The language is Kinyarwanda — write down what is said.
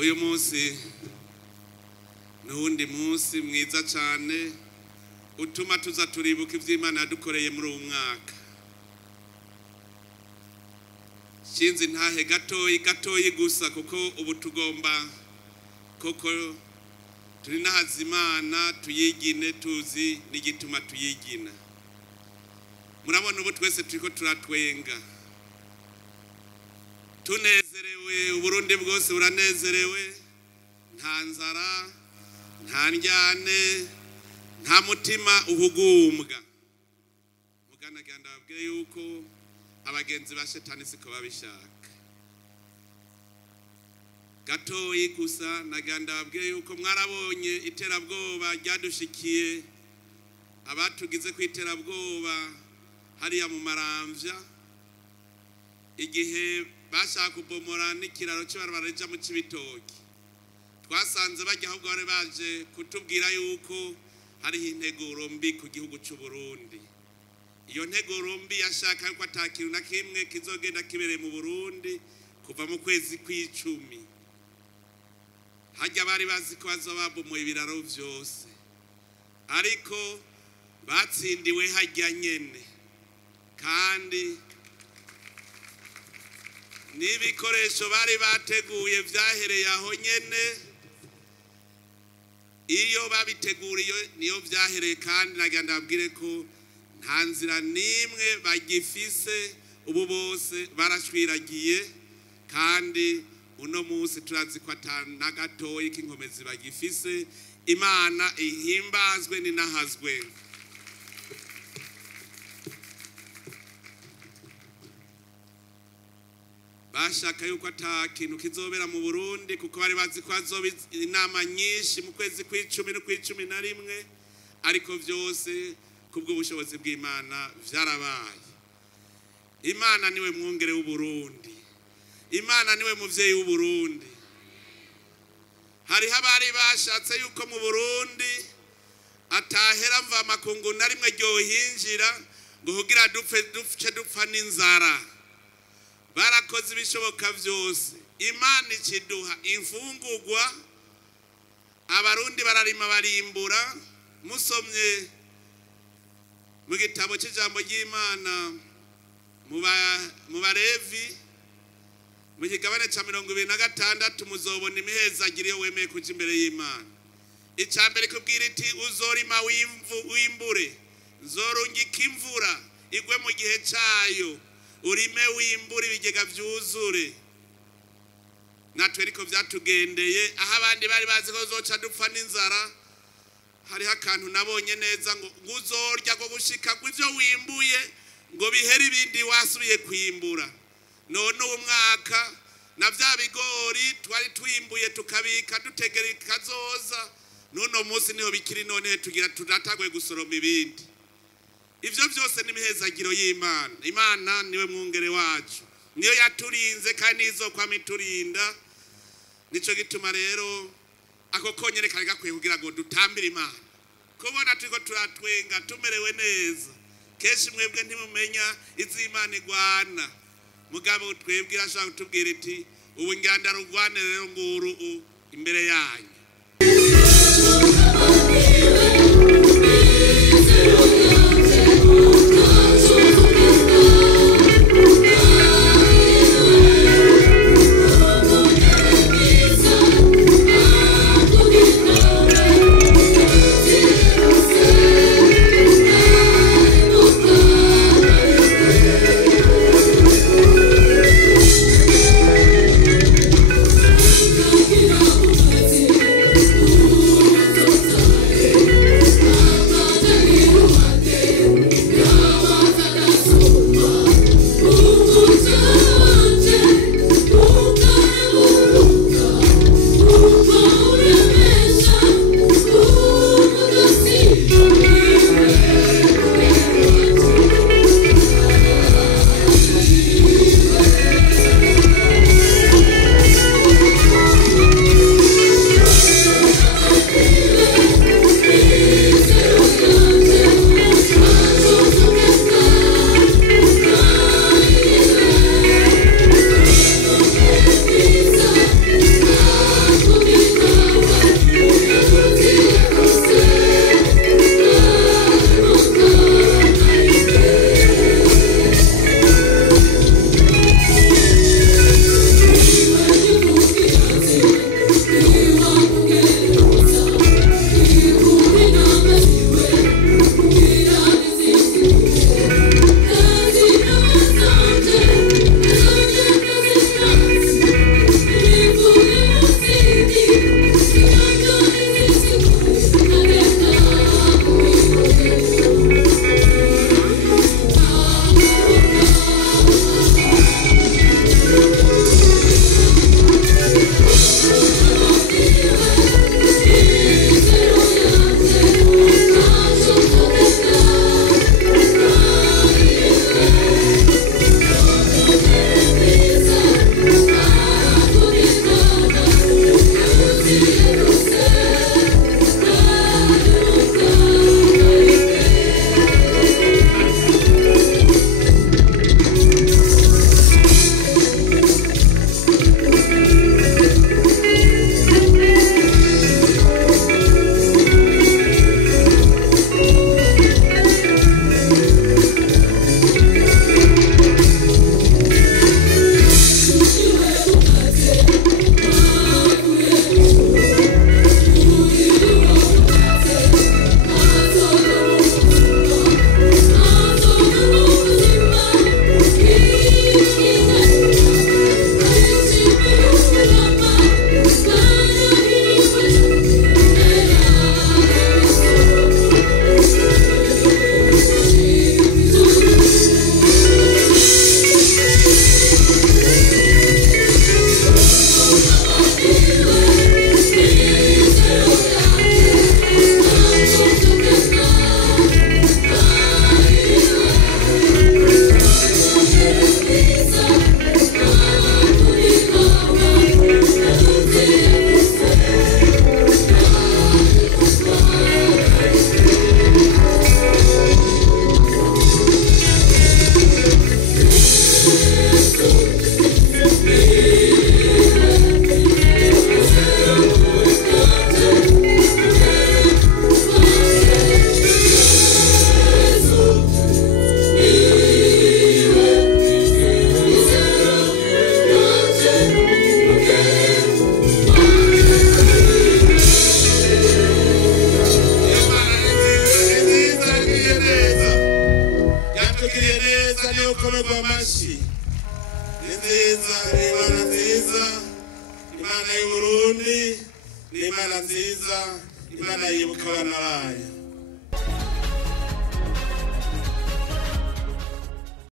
uyu munsi nundi munsi mwiza cyane utuma tuza turibuka ivy'Imana yadukoreye muri uyu mwaka. Shinzi ntahe gatoyi gusa kuko ubu tugomba koko turi n'ahazimana tuyigine tuzi n'igituma tuyigina. Murabona ubu twese turiko turatwenga tunezerewe, Uburundi bwose buranezerewe, nta nzara nta njyane nta mutima uhugumbwa. Mugana ganda babwire yuko abagenzi ba shetani siko babishaka. Gatoyi gusa naganda babwire yuko mwarabonye iterabwoba ryadushikiye, abatugize ku iterabwoba hariya mu Maramvya igihe bashaka kubomora n'ikiraro cy'abarabara rija mu Cibitoki. Twasanze bajya ahubwo bari baje kutubwira yuko hariho integuro mbi ku gihugu cy'u Burundi. Iyo nteguro mbi yashaka yuko atakintu na kimwe kizogenda kibereye mu Burundi kuva mu kwezi kw'icumi. Hajya bari bazi ko bazobabomoye ibiraro vyose, ariko batsindiwe hajya nyene, kandi n'ibikoresho bari bateguye vyahereye aho nyene. Iyo babiteguriye niyo vyahereye, kandi naganda babwire ko nta nzira nimwe bagifise, ubu bose barashwiragiye, kandi uno munsi turazi ko atana gatoyi k'inkomezi bagifise. Imana ihimbazwe ninahazwe. Bashaka yuko atakintu kizobera mu Burundi kuko bari bazi ko azoba inama nyinshi mu kwezi kw'icumi no kw'icumi na rimwe, ariko vyose kubw'ubushobozi bw'Imana vyarabaye. Imana niwe mwongere w'Uburundi, Imana niwe muvyeyi w'Uburundi. Hariho abari bashatse yuko mu Burundi atahera mva makungu na rimwe ryohinjira ngo kugira dupfa n'inzara. Barakoze ibishoboka vyose, Imana ikiduha imfungurwa, abarundi bararima barimbura. Musomye mu gitabo cy'ijambo ry'Imana mu Balevi mu kigabane ca 26 muzobona imihezagiro iyo wemeye kuja imbere y'Imana. Icambere kubwira iti uzorima wimbure, nzorungika imvura igwe mu gihe cayo, urime wimbure ibigega vyuzure. Natwe ariko vyatugendeye, aho abandi bari bazi ko zoca dupfa n'inzara. Hariho akantu nabonye neza ngo uzorya ko gushika kw'ivyo wimbuye ngo bihere ibindi wasubiye kwimbura. None uwo mwaka na vya bigori twari twimbuye tukabika dutegera ikazoza, none umunsi niho bikiri, none tugira tudatagwe gusoroma ibindi. Ivyo byose ni imihezagiro y'Imana. Imana niwe mwungere wacu, niyo yaturinze kandi izokwama iturinda. Nico gituma rero ako konyene kari gakwiye kugira ngo dutambire Imana. Kubona turiko turatwenga tumerewe neza, kenshi mwebwe ntimumenya iz'Imana igwana, mugabo twebwe irashaka kutubwira iti ubu nganda rugwane rero nguru imbere yanyu. nziza, Imana nziza, Imana y'Uburundi, Imana nziza, Imana yibuka abana bayo.